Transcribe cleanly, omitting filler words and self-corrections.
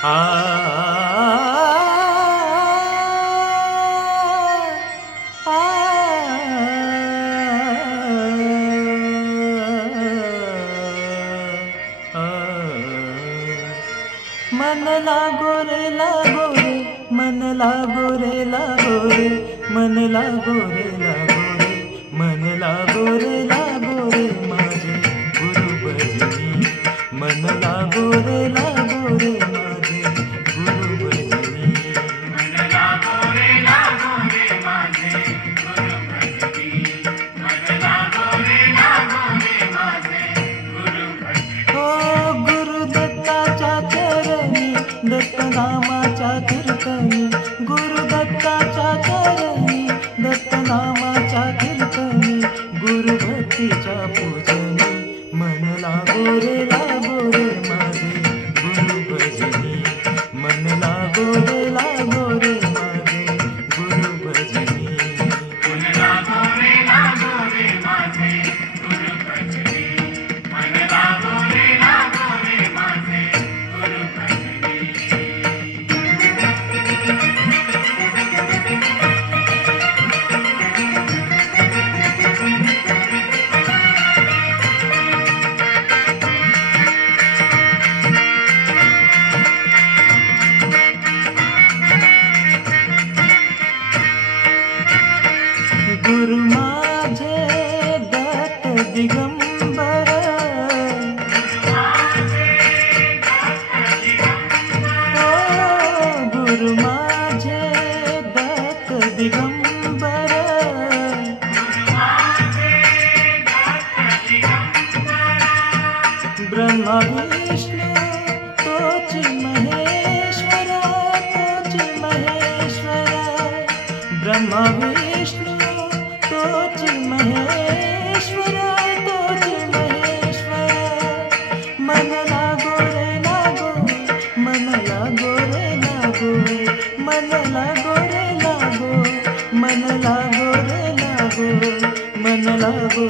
आ मन लागो रे लागो रे, मन लागो रे लागो रे, मन लागो रे लागो रे, मन लागो रे लागो रे माझे गुरु भजनी. मन लागो रे लागो रे माझे गुरु भजनी. मन लागो रे माझे गुरु भजनी. मन लागो रे माझे गुरु भजनी. हो गुरु दत्ताच्या चरणी, दत्त नामाच्या कीर्तनी, गुरु दत्ताच्या चरणी, दत्त नामाच्या कीर्तनी, गुरु भक्तीच्या पूजनी. मन लागो रे माझे गुरु भजनी. मन लागो रे माझे गुरु भजनी. मन लागो रे माझे गुरु भजनी. मन लागो रे माझे गुरु भजनी. गुरु माझे दत्त दिगंबर, ओ गुरु माझे दत्त दिगंबर, ब्रह्मा विष्णू तोची महेश्वर, तोची महेश्वर, ब्रह्मा विष्णू तोची महेश्वर, तोची महेश्वर. मन लागो रे लागो, मन लागो रे लागो, मन लागो रे लागो, मन लागो रे लागो, मन लागो